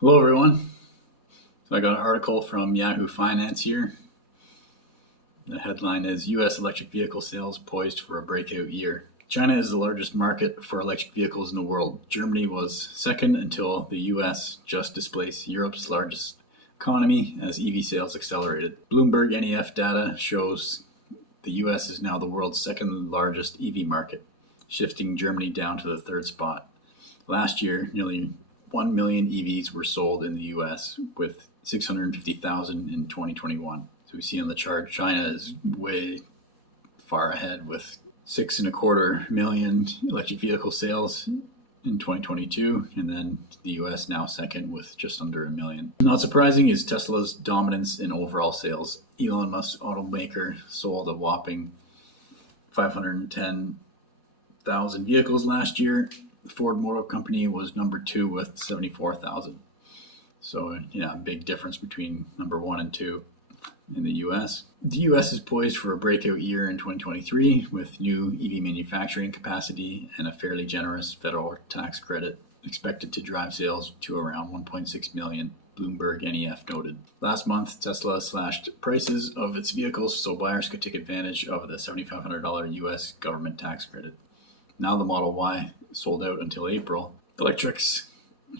Hello, everyone. So I got an article from Yahoo Finance here. The headline is U.S. electric vehicle sales poised for a breakout year. China is the largest market for electric vehicles in the world. Germany was second until the U.S. just displaced Europe's largest economy as EV sales accelerated. Bloomberg NEF data shows the U.S. is now the world's second largest EV market, shifting Germany down to the third spot. Last year, nearly 1 million EVs were sold in the US, with 650,000 in 2021. So we see on the chart, China is way far ahead with 6.25 million electric vehicle sales in 2022, and then the US now second with just under a million. Not surprising is Tesla's dominance in overall sales. Elon Musk's automaker sold a whopping 510,000 vehicles last year. The Ford Motor Company was number 2 with 74,000. So yeah, big difference between number 1 and 2 in the US. The US is poised for a breakout year in 2023 with new EV manufacturing capacity and a fairly generous federal tax credit expected to drive sales to around 1.6 million, Bloomberg NEF noted. Last month, Tesla slashed prices of its vehicles so buyers could take advantage of the $7,500 US government tax credit. Now the Model Y sold out until April. Electric's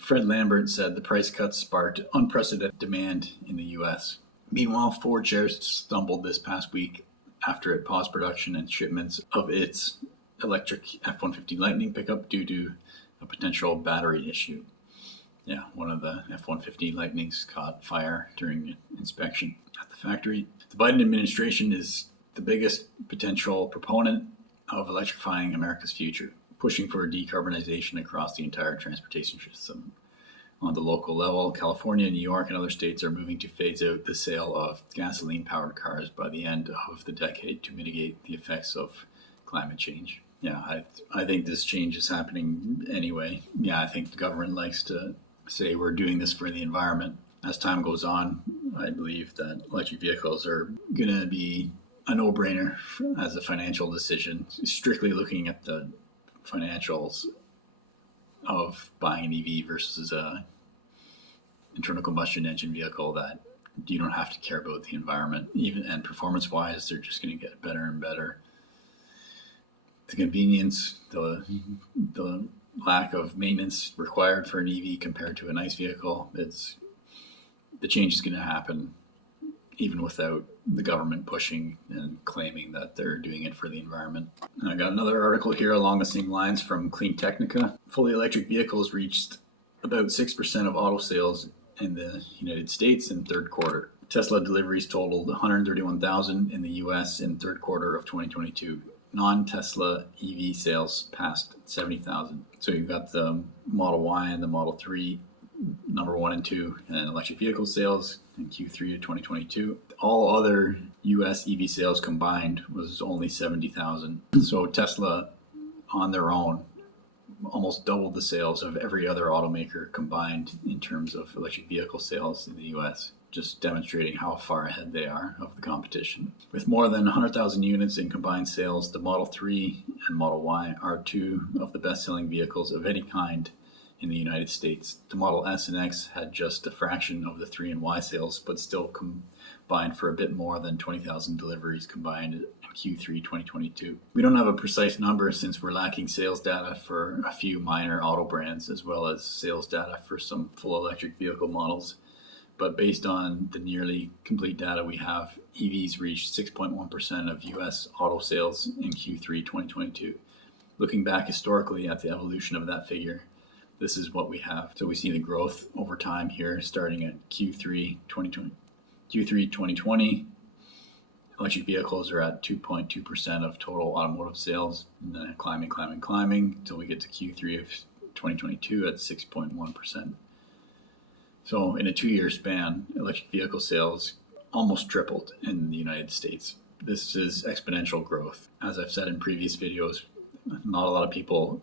Fred Lambert said the price cuts sparked unprecedented demand in the US. Meanwhile, Ford shares stumbled this past week after it paused production and shipments of its electric F-150 Lightning pickup due to a potential battery issue. Yeah, one of the F-150 Lightnings caught fire during inspection at the factory. The Biden administration is the biggest potential proponent of electrifying America's future, pushing for decarbonization across the entire transportation system. On the local level, California, New York, and other states are moving to phase out the sale of gasoline-powered cars by the end of the decade to mitigate the effects of climate change. Yeah, I think this change is happening anyway. Yeah, I think the government likes to say we're doing this for the environment. As time goes on, I believe that electric vehicles are going to be a no-brainer as a financial decision, strictly looking at the financials of buying an EV versus a internal combustion engine vehicle, that you don't have to care about the environment. Even and performance-wise, they're just going to get better and better. The convenience, the lack of maintenance required for an EV compared to an ICE vehicle, the change is going to happen even without the government pushing and claiming that they're doing it for the environment. I got another article here along the same lines from Clean Technica. Fully electric vehicles reached about 6% of auto sales in the United States in third quarter. Tesla deliveries totaled 131,000 in the US in third quarter of 2022. Non-Tesla EV sales passed 70,000. So you've got the Model Y and the Model 3, number 1 and 2 in electric vehicle sales in Q3 of 2022. All other US EV sales combined was only 70,000. So Tesla on their own almost doubled the sales of every other automaker combined in terms of electric vehicle sales in the US, just demonstrating how far ahead they are of the competition. With more than 100,000 units in combined sales, the Model 3 and Model Y are two of the best-selling vehicles of any kind in the United States. The Model S and X had just a fraction of the 3 and Y sales, but still combined for a bit more than 20,000 deliveries combined in Q3 2022. We don't have a precise number since we're lacking sales data for a few minor auto brands as well as sales data for some full electric vehicle models. But based on the nearly complete data we have, EVs reached 6.1% of US auto sales in Q3 2022. Looking back historically at the evolution of that figure, this is what we have. So we see the growth over time here, starting at Q3 2020. Electric vehicles are at 2.2% of total automotive sales, and then climbing until we get to Q3 of 2022 at 6.1%. So in a 2-year span, electric vehicle sales almost tripled in the United States. This is exponential growth. As I've said in previous videos, not a lot of people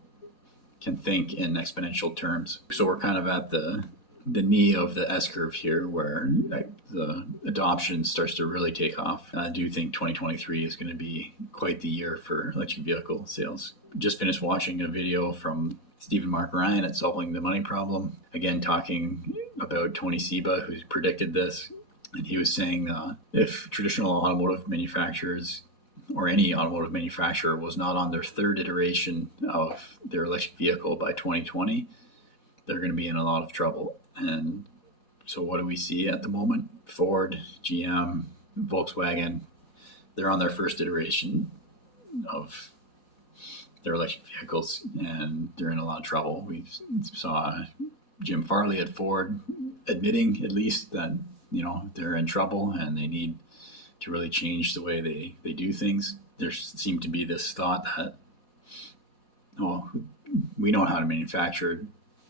can think in exponential terms. So we're kind of at the knee of the S-curve here where the adoption starts to really take off. I do think 2023 is going to be quite the year for electric vehicle sales. Just finished watching a video from Stephen Mark Ryan at Solving the Money Problem, again talking about Tony Seba, who predicted this. And he was saying if traditional automotive manufacturers or any automotive manufacturer was not on their third iteration of their electric vehicle by 2020, they're going to be in a lot of trouble. And so what do we see at the moment? Ford, GM, Volkswagen, they're on their first iteration of their electric vehicles, and they're in a lot of trouble. We saw Jim Farley at Ford admitting, at least, that they're in trouble and they need to really change the way they do things. There seemed to be this thought that, we know how to manufacture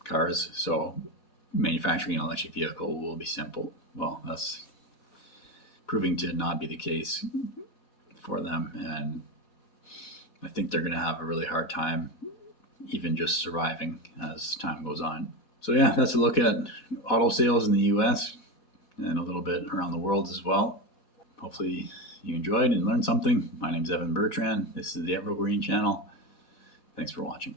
cars, so manufacturing an electric vehicle will be simple. Well, that's proving to not be the case for them, and I think they're going to have a really hard time even just surviving as time goes on. So yeah, that's a look at auto sales in the US and a little bit around the world as well. Hopefully you enjoyed and learned something. My name is Evan Bertrand. This is the Evergreen Channel. Thanks for watching.